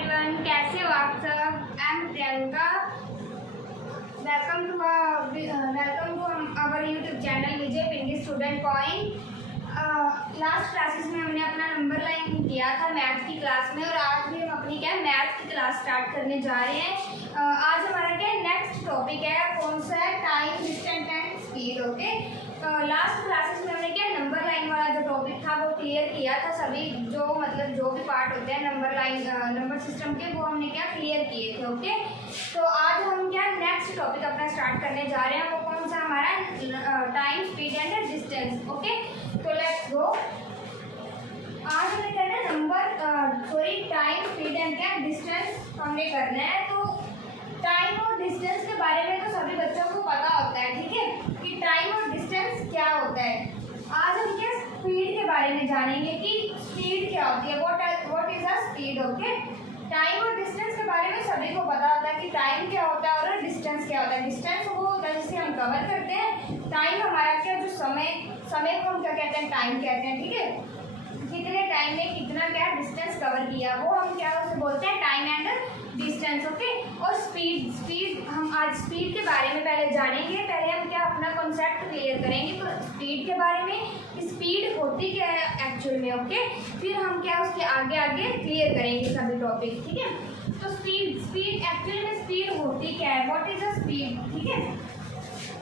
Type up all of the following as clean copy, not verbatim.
Everyone, कैसे हो आप सब। I am Priyanka. Welcome to our YouTube channel Vijay Pinky student point. Last classes में हमने अपना नंबर लाइन किया था मैथ की क्लास में, और आज भी हम अपनी मैथ की क्लास स्टार्ट करने जा रहे हैं। आज हमारा नेक्स्ट टॉपिक है, कौन सा है, time, distance and speed. Okay, last classes में हमने नंबर लाइन वाला जो टॉपिक था वो क्लियर किया था। सभी जो भी पार्ट होते हैं नंबर सिस्टम के, वो हमने क्लियर किए थे। ओके, तो आज हम नेक्स्ट टॉपिक अपना स्टार्ट करने जा रहे हैं। वो कौन सा हमारा, time, speed and distance. Okay, तो लेट्स गो। आज हमें करना है टाइम, स्पीड एंड डिस्टेंस हमने करना है। तो टाइम और डिस्टेंस के बारे में तो सभी बच्चों को पता होता है, ठीक है, कि टाइम और डिस्टेंस क्या होता है। आज हम स्पीड के बारे में जानेंगे कि स्पीड क्या होती है, what is a speed. Okay, time और डिस्टेंस के बारे में सभी को पता होता है कि टाइम क्या होता है और डिस्टेंस क्या होता है। डिस्टेंस वो होता है जिसे हम कवर करते हैं। टाइम हमारा जो समय को हम क्या कहते हैं, टाइम कहते हैं, ठीक है। कितने टाइम में कितना डिस्टेंस कवर किया, वो हम उसे बोलते हैं टाइम एंड डिस्टेंस। ओके, और स्पीड हम आज स्पीड के बारे में पहले जानेंगे। पहले हम अपना कॉन्सेप्ट क्लियर करेंगे। तो स्पीड के बारे में, स्पीड होती क्या है एक्चुअल में। ओके, फिर हम उसके आगे क्लियर करेंगे सभी टॉपिक, ठीक है। तो स्पीड एक्चुअल में स्पीड होती क्या है, व्हाट इज अ स्पीड, ठीक है।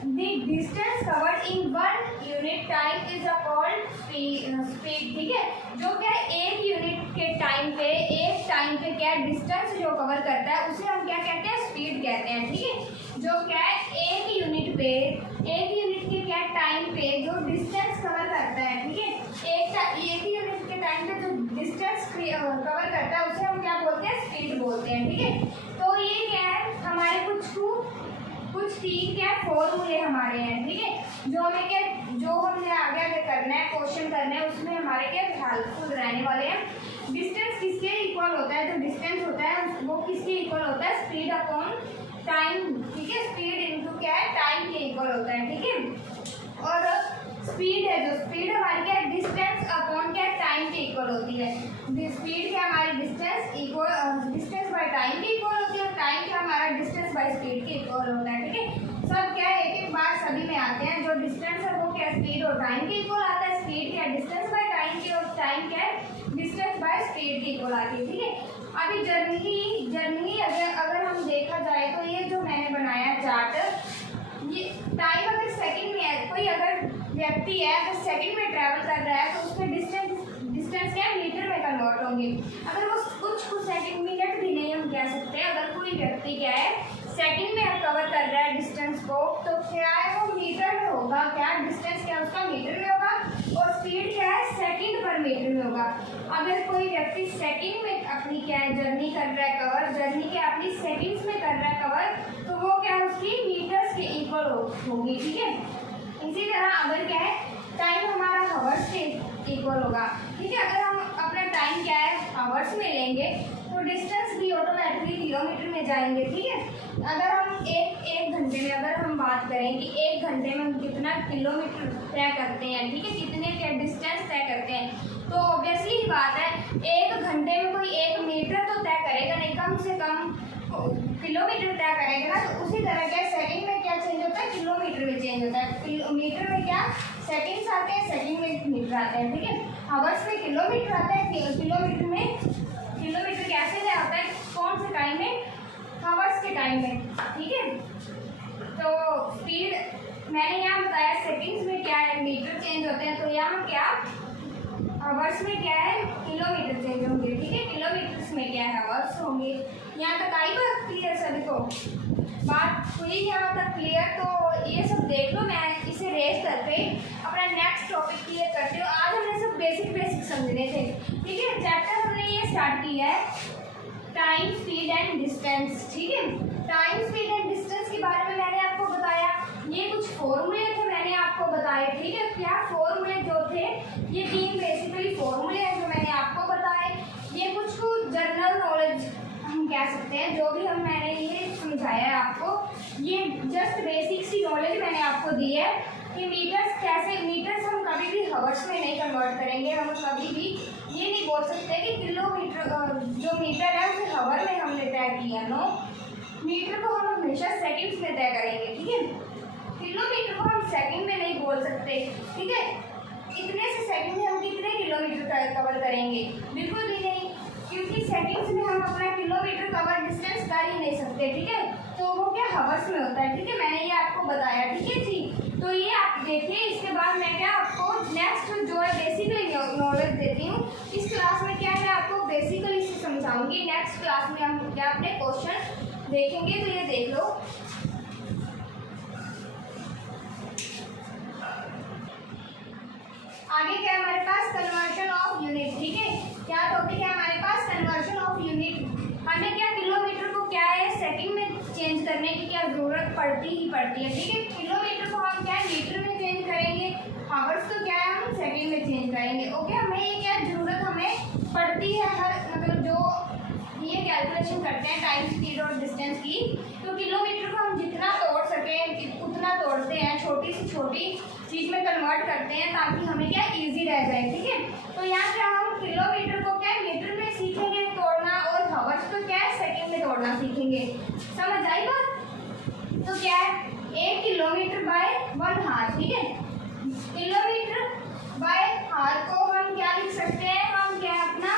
The distance covered in one unit time is called speed, ठीक है। जो एक यूनिट के टाइम पे, डिस्टेंस जो कवर करता है उसे हम कहते हैं, स्पीड कहते हैं, ठीक है। जो एक यूनिट के टाइम पे जो डिस्टेंस कवर करता है, ठीक है, एक ही यूनिट के टाइम पे जो डिस्टेंस कवर करता है उसे हम बोलते हैं, स्पीड बोलते हैं, ठीक है। तो ये हमारे कुछ तीन फॉर्मूले हमारे हैं, ठीक है, जो हमने आगे करना है, क्वेश्चन करना है, उसमें हमारे हेल्पफुल रहने वाले हैं। डिस्टेंस किसके इक्वल होता है, जो डिस्टेंस होता है वो किसके इक्वल होता है, स्पीड अपॉन टाइम, ठीक है। स्पीड इनटू टाइम के इक्वल होता है, ठीक है। और स्पीड है, जो स्पीड हमारी डिस्टेंस अपॉन टाइम के इक्वल होती है। स्पीड हमारी डिस्टेंस बाय टाइम के इक्वल होती है, और टाइम हमारा डिस्टेंस बाय स्पीड के इक्वल होता है, ठीक है। सब एक बार सभी में आते हैं। जो डिस्टेंस है वो स्पीड और टाइम के इक्वल आता है। स्पीड डिस्टेंस बाय टाइम के, और टाइम डिस्टेंस बाय स्पीड के इक्वल आती है, ठीक है। अभी जर्नी अगर हम देखा जाए तो ये जो मैंने बनाया चार्ट, ये टाइम अगर सेकंड में है, कोई अगर व्यक्ति है तो सेकंड में ट्रैवल कर रहा है, तो उसके डिस्टेंस मीटर में कन्वर्ट होंगे। अगर वो कुछ सेकंड, मिनट भी नहीं हम कह सकते। अगर कोई व्यक्ति सेकंड में कवर कर रहा है डिस्टेंस को, तो वो मीटर में होगा। डिस्टेंस उसका मीटर में होगा, और स्पीड सेकंड पर मीटर में होगा। अगर कोई व्यक्ति सेकंड में अपनी जर्नी कर रहा है कवर, जर्नी अपनी सेकंड्स में कर रहा है कवर, तो वो उसकी मीटर्स के इक्वल होगी, ठीक है। इसी तरह अगर टाइम हमारा हावर्स के इक्वल होगा, ठीक है। अगर हम अपना टाइम हावर्स में लेंगे तो डिस्टेंस भी ऑटोमेटिकली किलोमीटर में जाएंगे, ठीक है। अगर हम एक घंटे में अगर हम बात करें कि एक घंटे में हम कितना किलोमीटर तय करते हैं, ठीक है, कितने डिस्टेंस तय करते हैं, तो ऑब्वियसली ही बात है, एक घंटे में कोई 1 मीटर तो तय करेगा नहीं, कम से कम किलोमीटर तय करेगा ना। तो उसी तरह सेकंड में चेंज होता है, किलोमीटर में चेंज होता है। मीटर में सेकंड्स आते हैं, सेकंड में मीटर आते हैं, ठीक है। हावर्स में किलोमीटर आता है, किलोमीटर कैसे आता है, कौन से टाइम में, हावर्स के टाइम में, ठीक है। तो स्पीड मैंने यहाँ बताया, सेकंड्स में मीटर चेंज होते हैं, तो यहाँ हावर्स में किलोमीटर चेंज होंगे, ठीक है। किलोमीटर्स में हावर्स होंगे। यहाँ तक आई बात क्लियर सभी को, बात हुई यहाँ तक क्लियर। तो ये सब देख लो, मैं इसे रेस करके अपना नेक्स्ट टॉपिक क्लियर करती हूँ। आज हमने सब बेसिक समझने थे, ठीक है। चैप्टर हमने ये स्टार्ट किया है, टाइम, स्पीड एंड डिस्टेंस, ठीक है। टाइम, स्पीड एंड डिस्टेंस के बारे में मैंने आपको बताया। ये कुछ फॉर्मूले थे मैंने आपको बताए, ठीक है। फॉर्मूले जो थे, ये 3 बेसिकली फॉर्मूले हैं जो मैंने आपको बताए। ये कुछ जनरल नॉलेज हम कह सकते हैं, जो भी मैंने ये समझाया है आपको, ये जस्ट बेसिक सी नॉलेज मैंने आपको दी है कि मीटर्स हम कभी भी हावर्स में नहीं कन्वर्ट करेंगे। हम कभी भी ये नहीं बोल सकते कि किलोमीटर जो मीटर है उसे हावर तय किया। नो, मीटर को हम हमेशा सेकंड्स में तय करेंगे, ठीक है। किलोमीटर को हम सेकंड में नहीं बोल सकते, ठीक है। इतने से सेकंड में हम कितने किलोमीटर कवर करेंगे? बिल्कुल भी नहीं, क्योंकि सेकंड्स में हम अपना किलोमीटर कवर डिस्टेंस कर ही नहीं सकते, ठीक है। तो वो क्या हावर्स में होता है, ठीक है। मैंने ये आपको बताया, ठीक है जी। तो ये आप देखिए, इसके बाद मैं क्या आपको नेक्स्ट जो है बेसिकली नॉलेज देती हूँ। इस क्लास में क्या है आपको बेसिकली से समझाऊंगी। नेक्स्ट क्लास में हम क्या अपने क्वेश्चन देखेंगे, तो ये देख लो। आगे क्या है हमारे पास? कन्वर्शन ऑफ यूनिट, ठीक है। क्या टॉपिक है हमारे पास? Conversion of unit. हमें क्या किलोमीटर को क्या है सेकंड में चेंज करने की क्या जरूरत पड़ती ही पड़ती है, ठीक है। किलोमीटर को हम क्या है मीटर में चेंज करेंगे, हावर्स तो क्या है हम सेकंड में चेंज करेंगे, ओके। हमें ये क्या जरूरत हमें पड़ती है हर, मतलब जो ये कैलकुलेशन करते हैं टाइम, स्पीड और डिस्टेंस की। तो किलोमीटर को हम जितना तोड़ सकें उतना तोड़ते हैं, छोटी से छोटी चीज में कन्वर्ट करते हैं ताकि हमें क्या इजी रह जाए, ठीक है। तो यहाँ पे हम किलोमीटर को क्या मीटर में सीखेंगे तोड़ना, और हावर्स को क्या है सेकंड में तोड़ना सीखेंगे। समझ आई बात? तो क्या है 1 किलोमीटर बाय 1 हावर, ठीक है। किलोमीटर बाय हावर को हम क्या लिख सकते हैं? हम क्या अपना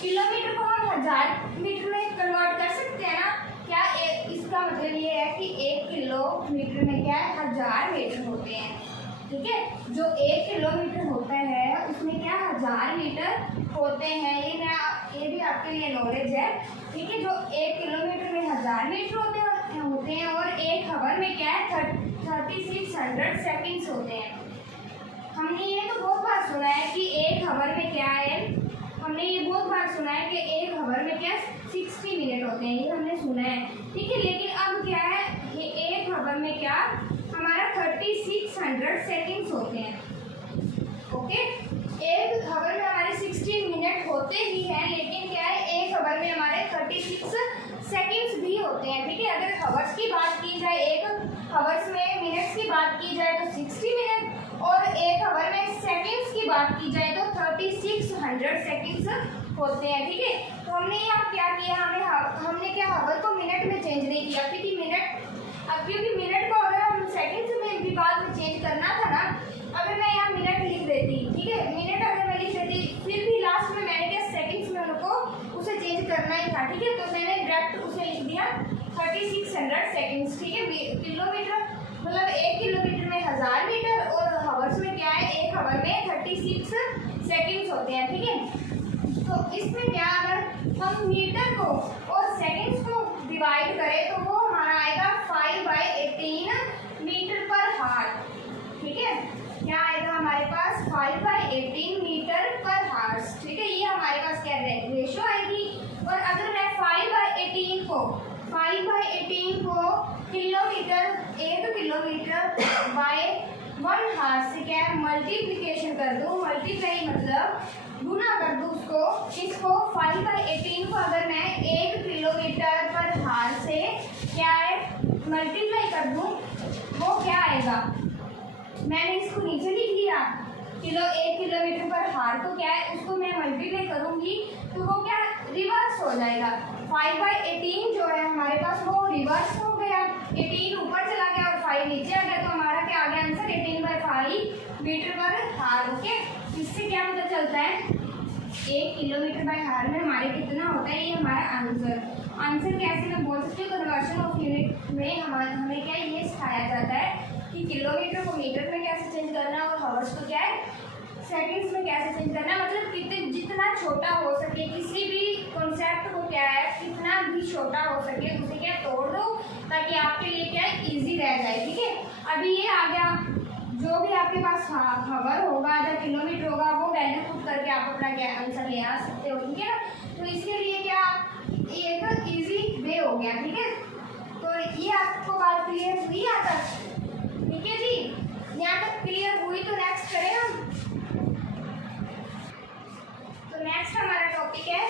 किलोमीटर को हम 1000 मीटर में कन्वर्ट कर सकते हैं ना। क्या इसका मतलब ये है कि 1 किलोमीटर में क्या है 1000 मीटर होते हैं, ठीक है। जो 1 किलोमीटर होता है उसमें क्या 1000 मीटर होते हैं। ये भी आपके लिए नॉलेज है, ठीक है। जो 1 किलोमीटर में 1000 मीटर होते हैं और 1 हावर में क्या है 3600 सेकंड्स होते हैं। हमने ये तो बहुत बार सुना है कि 1 हावर में क्या है, हमने ये बहुत बार सुना है कि 1 हावर में क्या 60 मिनट होते हैं, ये हमने सुना है, ठीक है। लेकिन अब क्या है ये 1 हावर में क्या हमारा 3600 सेकंड्स होते हैं, ओके। 1 हावर में हमारे 60 मिनट होते ही हैं, लेकिन क्या है 1 हावर में हमारे 36 सेकंड्स भी होते हैं, ठीक है। अगर हावर्स की बात की जाए, 1 हावर्स में मिनट्स की बात की जाए तो 60 मिनट, और 1 हावर में सेकंड्स की बात की जाए तो 3600 सेकंड्स होते हैं, ठीक है। तो हमने यहाँ क्या किया, हमने क्या हावर को मिनट में चेंज नहीं किया, क्योंकि मिनट को अगर हम सेकंड्स में भी बाद में चेंज करना था ना। अगर मैं यहाँ मिनट लिख देती, ठीक है, मिनट अगर मैं लिख देती, फिर भी लास्ट में मैंने क्या सेकंड्स में उनको उसे चेंज करना ही था, ठीक है। तो मैंने डायरेक्ट उसे लिख दिया 3600 सेकंड्स, ठीक है। किलोमीटर मतलब 1 किलोमीटर में 1000 मीटर, और हावर्स में क्या है 1 हावर में 36 सेकंड्स होते हैं, ठीक है। तो इसमें क्या अगर हम मीटर को और सेकंड्स को डिवाइड करें तो वो हमारा आएगा 5/18 मीटर पर हावर, ठीक है। क्या आएगा हमारे पास 5/18 मीटर पर हावर, ठीक है। ये हमारे पास क्या रेशो आएगी। और अगर मैं 5/18 को किलोमीटर 1 किलोमीटर बाय 1 हावर से क्या मल्टीप्लिकेशन कर दूँ, मल्टीप्लाई मतलब गुना कर दूँ इसको 5/18 को अगर मैं 1 किलोमीटर पर हावर से क्या है मल्टीप्लाई कर दूँ, वो क्या आएगा? मैंने इसको नीचे लिख दिया 1 किलोमीटर पर हावर को क्या है उसको मैं मल्टीप्लाई करूँगी तो वो क्या रिवर्स हो जाएगा। 5/18 जो है हमारे पास वो रिवर्स हो गया, 18 ऊपर चला गया और 5 नीचे आ गया, तो हमारा क्या आ गया आंसर 18/5 मीटर पर हावर, ओके। इससे क्या पता चलता है 1 किलोमीटर बाय हावर में हमारे कितना होता है, ये हमारा आंसर कैसे मैं बोल सकती हूँ। कन्वर्शन ऑफ यूनिट में हमें क्या ये सिखाया जाता है कि किलोमीटर को मीटर में कैसे चेंज करना और हावर्स को क्या है सेकंड्स में कैसे चेंज करना, मतलब कितने जितना छोटा हो सके किसी भी कॉन्सेप्ट को क्या है कितना भी छोटा हो सके उसे क्या तोड़ दो ताकि आपके लिए क्या है ईजी रह जाए, ठीक है। अभी ये आ गया जो भी आपके पास हावर होगा या किलोमीटर होगा वो वैल्यू पुट करके आप अपना क्या आंसर ले आ सकते हो, ठीक है ना। तो इसके लिए क्या ये एक ईजी वे हो गया, ठीक है। तो ये आपको बात क्लियर हुई यहाँ तक, ठीक है जी। यहाँ तक क्लियर हुई तो नेक्स्ट करें हम। तो नेक्स्ट हमारा टॉपिक है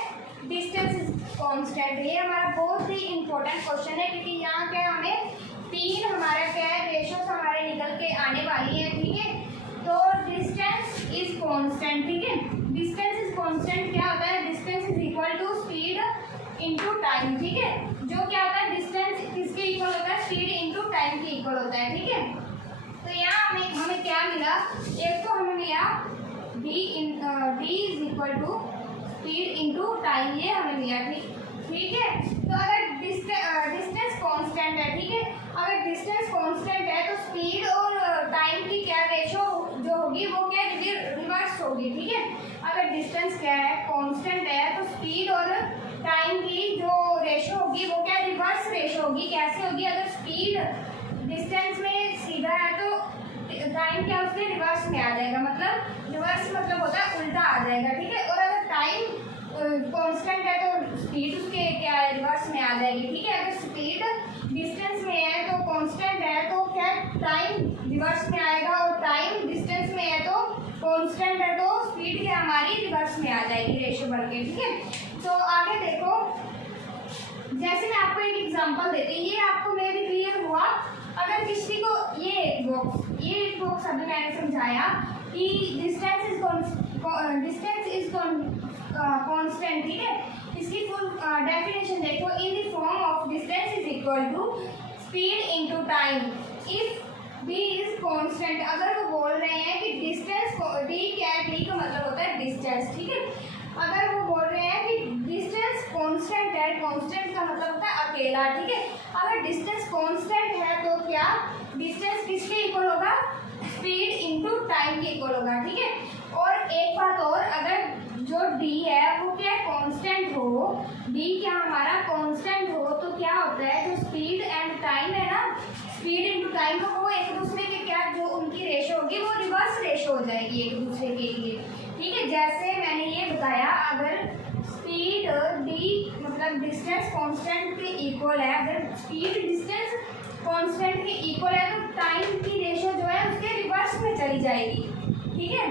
डिस्टेंस इज कांस्टेंट। ये हमारा बहुत ही इंपॉर्टेंट क्वेश्चन है क्योंकि यहाँ क्या हमें 3 हमारा क्या है रेशोस हमारे निकल के आने वाली है, ठीक है। तो डिस्टेंस इज कांस्टेंट, ठीक है। डिस्टेंस इज कांस्टेंट क्या होता है, distance is equal to speed into time. Time, ठीक है। जो क्या होता है, डिस्टेंस किसके इक्वल होता है, स्पीड इंटू टाइम के इक्वल होता है, ठीक है। तो यहाँ हमें क्या मिला, एक तो हमें मिला v is equal to speed into time, ये हमें मिला, ठीक है। तो अगर डिस्टेंस कांस्टेंट है, ठीक है, अगर डिस्टेंस कांस्टेंट है तो स्पीड और टाइम की क्या रेशो जो होगी वो क्या रिवर्स होगी, ठीक है। अगर डिस्टेंस क्या है, कांस्टेंट है, तो स्पीड और टाइम की जो रेशो होगी वो क्या रिवर्स रेशो होगी। कैसे होगी, अगर स्पीड डिस्टेंस में सीधा है तो टाइम क्या उसके रिवर्स में आ जाएगा, मतलब रिवर्स मतलब होता है उल्टा आ जाएगा, ठीक है। और अगर टाइम कांस्टेंट है तो स्पीड उसके क्या है, रिवर्स में आ जाएगी, ठीक है। अगर स्पीड डिस्टेंस में है तो कांस्टेंट है तो क्या टाइम रिवर्स में आएगा, और टाइम डिस्टेंस में है तो कांस्टेंट है तो स्पीड क्या हमारी रिवर्स में आ जाएगी रेशो बन के, ठीक है। तो आगे देखो, जैसे मैं आपको एक एग्जांपल देती हूँ, ये आपको मे भी क्लियर हुआ। अगर किसी को ये बॉक्स अभी मैंने समझाया कि डिस्टेंस इज कांस्टेंट, ठीक है। इसकी फुल डेफिनेशन देखो, in the form of distance is equal to speed into time if d is constant. अगर वो बोल रहे हैं कि डिस्टेंस d क्या है, d का मतलब होता है डिस्टेंस, ठीक है। अगर वो बोल रहे हैं कि डिस्टेंस कांस्टेंट है, कांस्टेंट का मतलब होता है अकेला, ठीक है। अगर डिस्टेंस कांस्टेंट है तो क्या डिस्टेंस किसके इक्वल होगा, स्पीड इनटू टाइम के इक्वल होगा, ठीक है। और एक बात और, अगर जो d है वो क्या कांस्टेंट हो, d क्या हमारा कांस्टेंट हो, तो क्या होता है जो स्पीड एंड टाइम है ना, स्पीड इनटू टाइम को वो एक दूसरे के क्या जो उनकी रेशो होगी वो रिवर्स रेशो हो जाएगी एक दूसरे के लिए, ठीक है। जैसे मैंने ये बताया, अगर स्पीड d मतलब डिस्टेंस कांस्टेंट के इक्वल है, अगर स्पीड डिस्टेंस कांस्टेंट के इक्वल है तो टाइम की रेशो जो है उसके रिवर्स में चली जाएगी, ठीक है।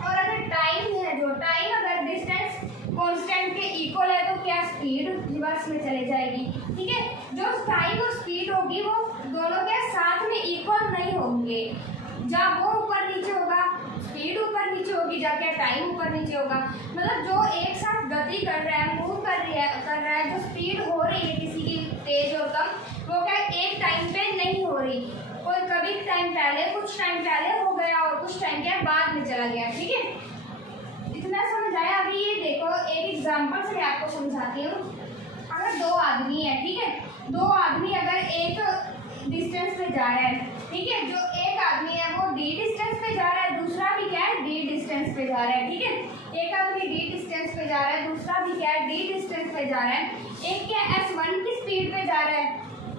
और अगर टाइम है, जो टाइम अगर डिस्टेंस कांस्टेंट के इक्वल है तो क्या स्पीड रिवर्स में चली जाएगी, ठीक है। जो टाइम और स्पीड होगी वो दोनों क्या साथ में इक्वल नहीं होंगे, जब वो ऊपर नीचे होगा स्पीड ऊपर नीचे होगी, जब क्या टाइम ऊपर नीचे होगा। मतलब जो एक साथ गति कर रहा है, मूव कर रहा है, जो स्पीड हो रही है किसी की तेज और कम, वो क्या एक टाइम पे नहीं हो रही, कोई कभी टाइम पहले, कुछ टाइम पहले हो गया और कुछ टाइम क्या बाद में चला गया, ठीक है। इतना समझ आया। अभी ये देखो, एक एग्जांपल से मैं आपको समझाती हूँ। अगर दो आदमी है, ठीक है, दो आदमी अगर एक डिस्टेंस पे जा रहा है, ठीक है, जो एक आदमी है वो d डिस्टेंस पे जा रहा है, दूसरा भी क्या है d डिस्टेंस पे जा रहा है, ठीक है। एक आदमी d डिस्टेंस पे जा रहा है, दूसरा भी क्या है d डिस्टेंस पे जा रहा है। एक क्या s1 की स्पीड पे जा रहा है,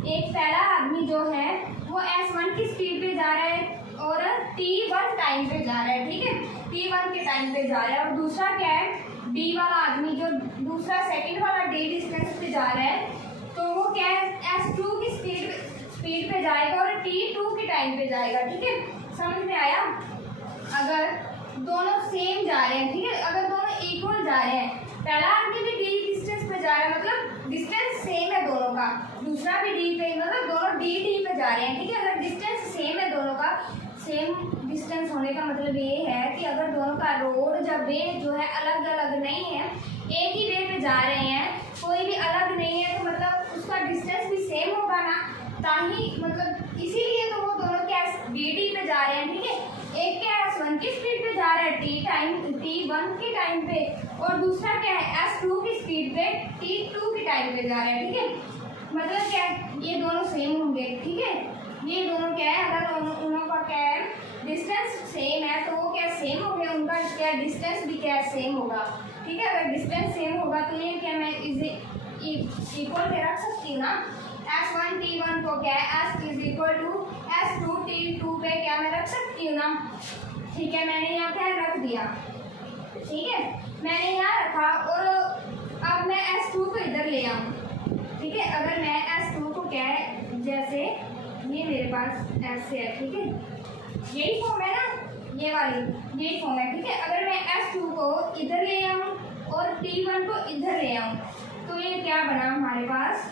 एक पहला आदमी जो है वो s1 की स्पीड पे जा रहा है और t1 टाइम पे जा रहा है, ठीक है, t1 के टाइम पे जा रहा है। और दूसरा क्या है, d वाला आदमी जो दूसरा सेकंड वाला d डिस्टेंस पे जा रहा है, तो वो क्या है s2 की स्पीड पे जाएगा और t2 के टाइम पे जाएगा, ठीक है। समझ में आया। अगर दोनों सेम जा रहे हैं, ठीक है, अगर दोनों इक्वल जा रहे हैं, पहला आदमी भी d डिस्टेंस पे जा रहा है, मतलब डिस्टेंस सेम है दोनों का, दूसरा भी d पे, मतलब दोनों d पे जा रहे हैं, ठीक है। अगर डिस्टेंस सेम है दोनों का, सेम डिस्टेंस होने का मतलब ये है कि अगर दोनों का रोड या वे जो है अलग अलग नहीं है, एक ही वे पे जा रहे हैं, कोई भी अलग नहीं है, तो मतलब उसका डिस्टेंस भी सेम होगा ना, ताकि मतलब इसीलिए तो वो दोनों क्या डी पे जा रहे हैं, ठीक है। एक क्या है s1 की स्पीड पे जा रहा है t1 के टाइम पे, और दूसरा क्या है s2 की स्पीड पे t2 के टाइम पे जा रहा है, ठीक है। मतलब क्या है, ये दोनों सेम होंगे, ठीक है। ये दोनों क्या है, अगर उनों का क्या है डिस्टेंस सेम है तो वो क्या सेम हो गया, उनका क्या डिस्टेंस भी क्या सेम होगा, ठीक है। अगर डिस्टेंस सेम होगा तो ये क्या मैं इसे इक्वल पे रख सकती हूँ ना, s1 t1 को क्या है s is equal to s2 t2 पे क्या मैं रख सकती हूँ ना, ठीक है। मैंने यहाँ क्या रख दिया, ठीक है, मैंने यहाँ रखा, और अब मैं s2 को इधर ले आऊँ, ठीक है। अगर मैं s2 को क्या है, जैसे ये मेरे पास ऐसे है, ठीक है, यही फॉर्म है ना, ये वाली यही फॉर्म है, ठीक है। अगर मैं s2 को इधर ले आऊँ और t1 को इधर ले आऊँ, तो ये क्या बना हमारे पास,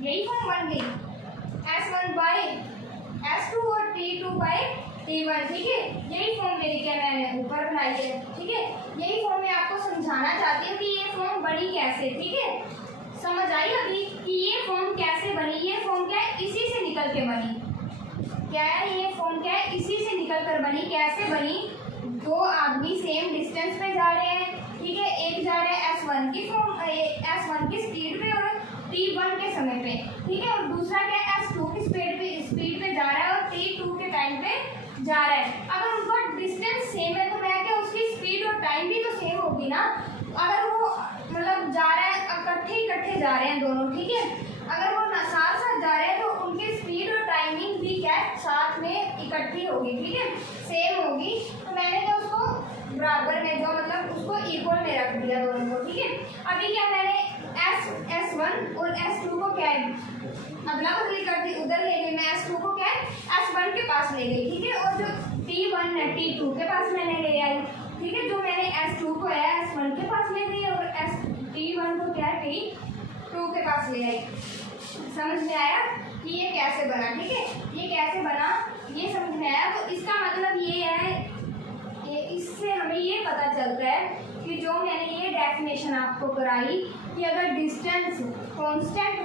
यही फॉर्म बन गई, s1 बाई s2 और t2 बाई t1, ठीक है। यही फॉर्म मेरी क्या मैंने ऊपर बनाई है, ठीक है। यही फॉर्म मैं आपको समझा समझाना चाहती हूँ कि ये फॉर्म बनी कैसे, ठीक है। समझ आई अभी कि ये फॉर्म कैसे बनी। ये फॉर्म क्या है, इसी से निकल के बनी। क्या है ये फॉर्म, क्या है, इसी से निकल कर बनी। कैसे बनी, दो आदमी सेम डिस्टेंस पे जा रहे हैं, ठीक है। एक जा रहा है S1 की फॉर्म, S1 की स्पीड पे और T1 के समय पे, ठीक है। और दूसरा क्या है, S2 की स्पीड पे जा रहा है और T2 के टाइम पे जा रहा है। अगर उनका डिस्टेंस सेम है तो मैं क्या, उसकी स्पीड और टाइम भी तो सेम होगी ना। अगर वो मतलब जा रहा है, इकट्ठे जा रहे हैं दोनों, ठीक है। अगर वो साथ साथ जा रहे हैं तो उनकी स्पीड और टाइमिंग भी क्या है, साथ में इकट्ठी होगी, ठीक है, सेम होगी। तो मैंने क्या उसको बराबर में, जो मतलब उसको इक्वल में रख दिया दोनों को, ठीक है। अभी क्या मैंने S1 और S2 को क्या है, अदला बदली कर दी, उधर ले गई मैं। S2 को क्या है, S1 के पास ले गई, ठीक है। और जो T1 है T2 के पास मैंने ले आई, ठीक है। जो मैंने S2 को है S1 के पास ले गई और T1 को क्या है T2 के पास ले आई। समझ में आया कि ये कैसे बना, ठीक है। ये कैसे बना ये समझ में आया। तो इसका मतलब ये है, इससे हमें ये पता चलता है कि जो मैंने ये डेफिनेशन आपको कराई कि अगर डिस्टेंस कांस्टेंट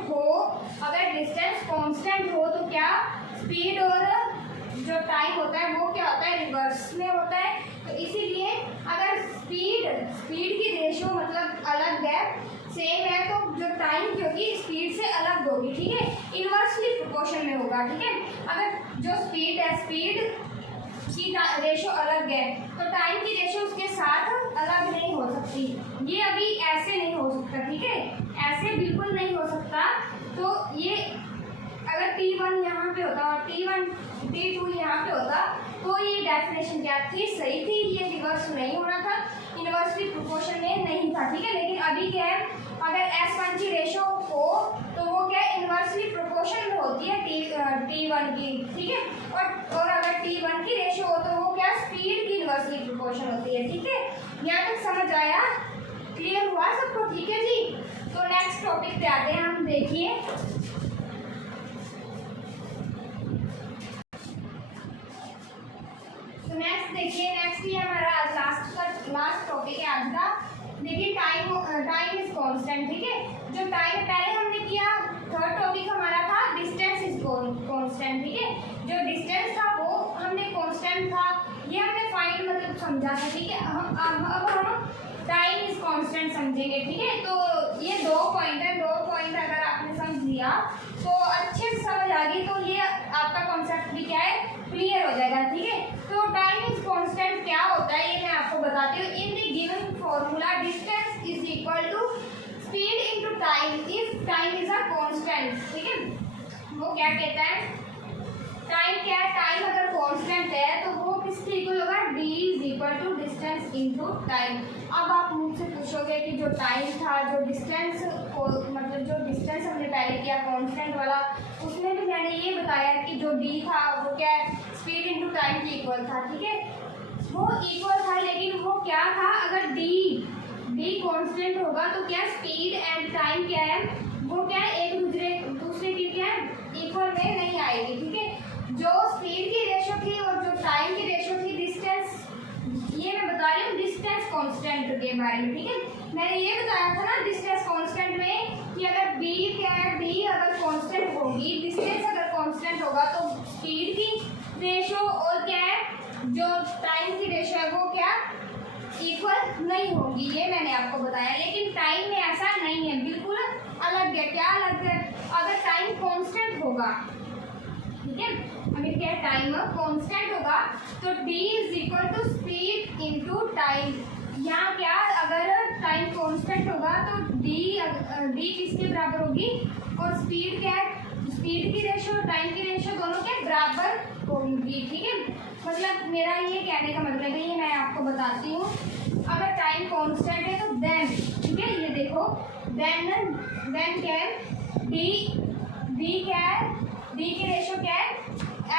हो, तो क्या स्पीड और जो टाइम होता है वो क्या होता है, रिवर्स में होता है। तो इसीलिए अगर स्पीड की रेशियो मतलब अलग है, सेम है, तो जो टाइम क्योंकि स्पीड से अलग होगी, ठीक है, इन्वर्सली प्रोपोर्शन में होगा, ठीक है। अगर जो स्पीड है, स्पीड की रेशियो अलग है तो टाइम की रेशियो उसके साथ अलग नहीं हो सकती। ये अभी ऐसे नहीं हो सकता, ठीक है, ऐसे बिल्कुल नहीं हो सकता। तो ये अगर T1 यहाँ पे होता और T2 यहाँ पे होता तो ये डेफिनेशन क्या थी, सही थी। ये रिवर्स नहीं होना था, इन्वर्सली प्रोपोर्शन में नहीं था, ठीक है। लेकिन अभी क्या है, अगर S1 की रेशियो हो तो वो क्या इन्वर्सली प्रोपोर्शन में होती है T1 की, ठीक है। और अगर T1 की रेशियो हो तो वो क्या स्पीड की इन्वर्सली प्रोपोर्शन होती है, ठीक है। यहाँ तक समझ आया, क्लियर हुआ सबको, ठीक है जी। तो नेक्स्ट टॉपिक पे आते हैं हम। देखिए नेक्स्ट ये हमारा लास्ट टॉपिक है आज का। देखिए टाइम इज कांस्टेंट, ठीक है। जो टाइम पहले हमने किया, थर्ड टॉपिक हमारा था डिस्टेंस इज कांस्टेंट, ठीक है। जो डिस्टेंस था वो हमने कांस्टेंट था, ये हमने फाइंड मतलब समझा था, ठीक है। अब हम टाइम इज कांस्टेंट समझेंगे, ठीक है। तो ये दो पॉइंट अगर आपने समझ लिया तो अच्छे से समझ आ गई तो ये आपका कॉन्सेप्ट भी क्या है, क्लियर हो जाएगा, ठीक है। तो टाइम इज कांस्टेंट क्या होता है ये मैं आपको बताती हूँ। In the given formula distance is equal to speed into time if time is a constant, ठीक है। वो क्या कहता है, टाइम क्या है, टाइम अगर कांस्टेंट है तो वो किसके इक्वल होगा, d is equal to distance into time. अब आप मुझसे पूछोगे कि जो टाइम था, जो डिस्टेंस मतलब जो डिस्टेंस हमने पहले किया कांस्टेंट वाला, उसमें भी मैंने ये बताया कि जो d था वो क्या है, स्पीड इनटू टाइम के इक्वल था, ठीक है। वो इक्वल था, लेकिन वो क्या था, अगर d कांस्टेंट होगा तो क्या स्पीड एंड टाइम क्या है, वो क्या है एक दूसरे की क्या है इक्वल में नहीं आएगी, ठीक है। जो स्पीड की रेशियो थी और जो टाइम की रेशियो थी, डिस्टेंस, ये मैं बता रही हूँ डिस्टेंस कांस्टेंट के बारे में, ठीक है। मैंने ये बताया था ना डिस्टेंस कांस्टेंट में कि अगर b क्या है, d अगर कांस्टेंट होगी, डिस्टेंस अगर कांस्टेंट होगा तो स्पीड की रेशियो और क्या है जो टाइम की रेशियो है वो क्या इक्वल नहीं होगी, ये मैंने आपको बताया। लेकिन टाइम में ऐसा नहीं है, बिल्कुल अलग है। क्या अलग है, अगर टाइम कांस्टेंट होगा, ठीक है, अगर क्या टाइम कांस्टेंट होगा तो d is equal to speed into time. यहाँ क्या अगर टाइम कांस्टेंट होगा तो d किसके बराबर होगी, और स्पीड क्या है, स्पीड की रेशियो टाइम की रेशियो दोनों के बराबर होगी, ठीक है। मतलब मेरा ये कहने का मतलब है, ये मैं आपको बताती हूँ, अगर टाइम कांस्टेंट है तो देन, ठीक है, ये देखो देन क्या है, d क्या है, d की रेशियो क्या है,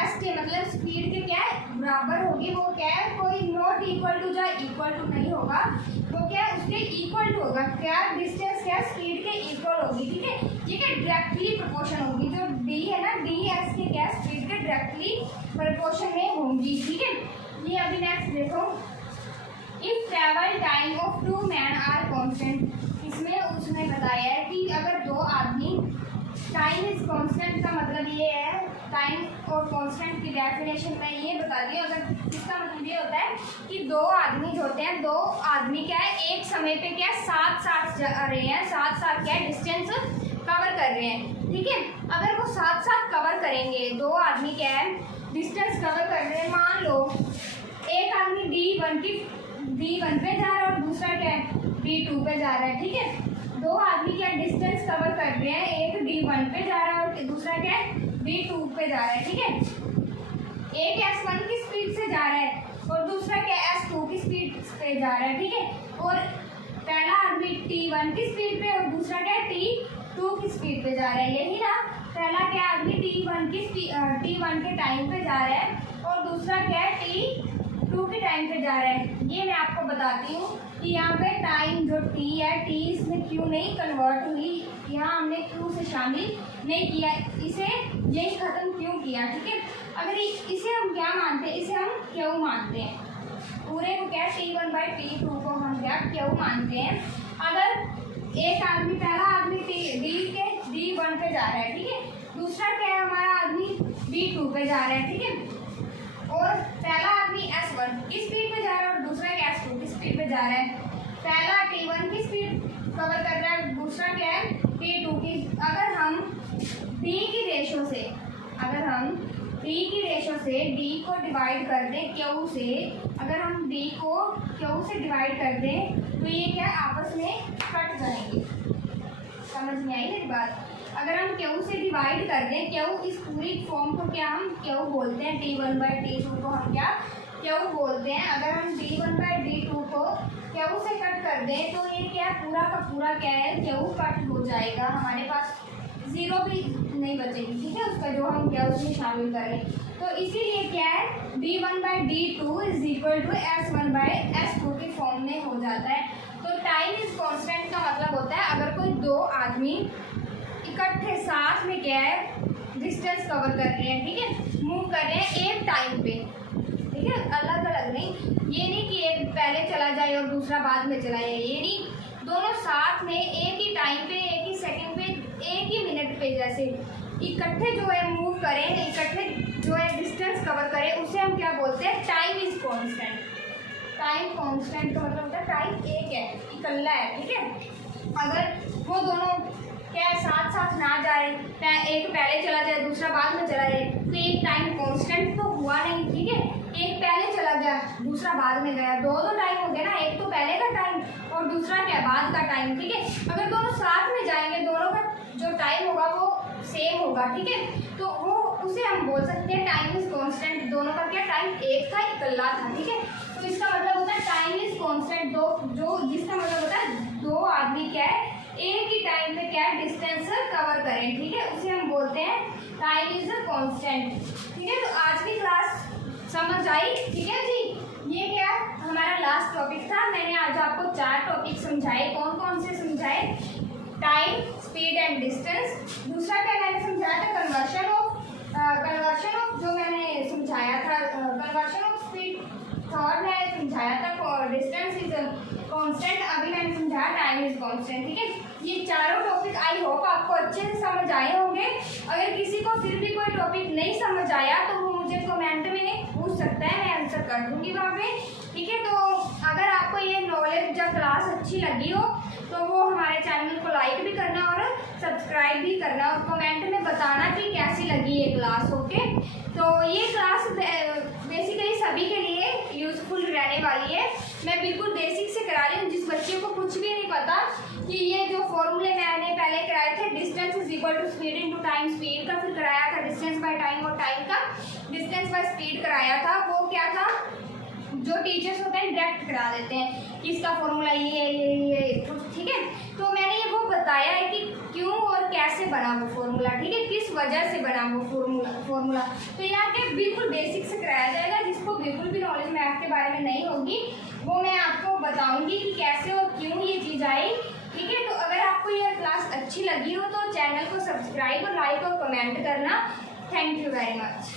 s के मतलब स्पीड के क्या है बराबर होगी। वो क्या है, कोई नॉट इक्वल टू या इक्वल टू नहीं होगा, वो क्या है उसके इक्वल टू होगा। क्या डिस्टेंस क्या स्पीड के इक्वल होगी, ठीक है। ये क्या डायरेक्टली प्रोपोर्शन होगी, जो d है ना, d s के क्या स्पीड के डायरेक्टली प्रोपोर्शन में होंगी, ठीक है। ये अभी नेक्स्ट देखो, if travel time of 2 men are constant, इसमें उसने बताया है कि अगर दो आदमी, टाइम इज कांस्टेंट का मतलब ये है, टाइम और कांस्टेंट की डेफिनेशन में ये बता दी। अगर इसका मतलब ये होता है कि दो आदमी जो होते हैं, दो आदमी क्या है एक समय पे क्या है साथ साथ जा रहे हैं, साथ साथ क्या है डिस्टेंस कवर कर रहे हैं, ठीक है। अगर वो साथ साथ कवर करेंगे, दो आदमी क्या है डिस्टेंस कवर कर रहे हैं, मान लो एक आदमी D1 पे जा रहा है और दूसरा क्या है D2 पे जा रहा है, ठीक है। दो आदमी क्या डिस्टेंस कवर कर रहे हैं, एक D1 पे जा रहा है और दूसरा क्या है D2 पे जा रहा है, ठीक है। एक S1 की स्पीड से जा रहा है और दूसरा क्या S2 की स्पीड पे जा रहा है, ठीक है। और पहला आदमी T1 की स्पीड पे और दूसरा क्या है T2 की स्पीड पे जा रहा है, यही ना। पहला क्या आदमी T1 के टाइम पे जा रहा है और दूसरा क्या है T2 के टाइम पे जा रहा है। ये मैं आपको बताती हूँ कि यहाँ पे टाइम जो T है, T इसमें क्यों नहीं कन्वर्ट हुई, यहाँ हमने Q से शामिल नहीं किया, इसे यही ख़त्म क्यों किया, ठीक है। अगर इसे हम क्या मानते हैं, इसे हम Q मानते हैं, पूरे को क्या T1/T2 को हम क्या Q मानते हैं। अगर एक आदमी, पहला आदमी D1 पे जा रहा है, ठीक है, दूसरा क्या है हमारा आदमी D2 पे जा रहा है, ठीक है। और पहला आदमी S1 की स्पीड पे जा रहा है और दूसरा क्या S2 की स्पीड पे जा रहा है। पहला T1 की स्पीड कवर कर रहा है, दूसरा क्या है T2 की। अगर हम D की रेशो से D को डिवाइड कर दें Q से, अगर हम D को Q से डिवाइड कर दें तो ये क्या आपस में कट जाएंगे। समझ में आई मेरी बात। अगर हम Q से डिवाइड कर दें, Q इस पूरी फॉर्म को क्या हम Q बोलते हैं, T1/T2 को हम क्या Q बोलते हैं। अगर हम D1/D2 को Q से कट कर दें तो ये क्या पूरा का पूरा क्या है Q कट हो जाएगा, हमारे पास जीरो भी नहीं बचेगी, ठीक है, उसका जो हम Q उसमें शामिल करें। तो इसीलिए क्या है D1/D2 is equal to S1/S2 की फॉर्म में हो जाता है। तो टाइम इज कॉन्स्टेंट का मतलब होता है अगर कोई दो आदमी इकट्ठे साथ में क्या है डिस्टेंस कवर कर रहे हैं, ठीक है, मूव कर रहे हैं एक टाइम पे, ठीक है, अलग अलग नहीं। ये नहीं कि एक पहले चला जाए और दूसरा बाद में चला जाए, ये नहीं, दोनों साथ में एक ही टाइम पे, एक ही सेकंड पे, एक ही मिनट पे जैसे इकट्ठे जो है मूव करें, इकट्ठे जो है डिस्टेंस कवर करें, उसे हम क्या बोलते हैं time is constant. Time constant का मतलब होता है टाइम एक है, इकल्ला है, ठीक है। अगर वो दोनों क्या साथ साथ ना जाए, एक पहले चला जाए दूसरा बाद में चला जाए, तो एक टाइम कांस्टेंट तो हुआ नहीं, ठीक है। एक पहले चला गया दूसरा बाद में गया, दो टाइम हो गया ना, एक तो पहले का टाइम और दूसरा क्या बाद का टाइम, ठीक है। अगर दोनों साथ में जाएंगे, दोनों का जो टाइम होगा वो सेम होगा, ठीक है, तो वो उसे हम बोल सकते हैं टाइम इज कांस्टेंट। दोनों का क्या टाइम एक था, इकल्ला था, ठीक है। तो इसका मतलब होता है टाइम इज कांस्टेंट, जिसका मतलब होता है दो आदमी क्या है एक ही टाइम पे क्या डिस्टेंस कवर करें, ठीक है, उसे हम बोलते हैं टाइम इज अ कांस्टेंट, ठीक है। तो आज की क्लास समझ आई, ठीक है जी। ये क्या हमारा लास्ट टॉपिक था, मैंने आज आपको 4 टॉपिक समझाए। कौन कौन से समझाए? Time, speed and distance. दूसरा क्या मैंने समझाया था कन्वर्शन ऑफ जो मैंने समझाया था कन्वर्शन ऑफ स्पीड। थर्ड मैंने समझाया था डिस्टेंस इज कांस्टेंट। अभी मैंने समझाया टाइम इज कांस्टेंट, ठीक है। ये चारों टॉपिक आई होप आपको अच्छे से समझ आए होंगे। अगर किसी को फिर भी कोई टॉपिक नहीं समझ आया तो वो मुझे कमेंट में पूछ सकता है, मैं आंसर कर दूंगी वहाँ पे, ठीक है। तो अगर आपको ये नॉलेज या क्लास अच्छी लगी हो तो वो हमारे चैनल को लाइक भी करना और सब्सक्राइब भी करना और कमेंट में बताना कि कैसी लगी ये क्लास, ओके। तो ये क्लास बेसिकली सभी के लिए यूजफुल रहने वाली है। मैं बिल्कुल बेसिक से करा रही हूँ, जिस बच्चे को कुछ भी नहीं पता कि ये जो फॉर्मूले मैंने पहले कराए थे, distance is equal to speed into time, speed का फिर कराया था डिस्टेंस बाय टाइम और टाइम का डिस्टेंस बाय स्पीड कराया था। वो क्या था, जो टीचर्स होते हैं डायरेक्ट करा देते हैं कि इसका फॉर्मूला ये ठीक है। तो मैंने ये वो बताया है कि क्यों और कैसे बना वो फॉर्मूला, ठीक है, किस वजह से बना वो फॉर्मूला। तो यहाँ के बिल्कुल बेसिक से कराया जाएगा। जिसको बिल्कुल भी नॉलेज मैथ के बारे में नहीं होगी वो मैं आपको बताऊंगी कि कैसे और क्यों ये चीज़ आई, ठीक है। तो अगर आपको ये क्लास अच्छी लगी हो तो चैनल को सब्सक्राइब और लाइक और कमेंट करना। Thank you very much.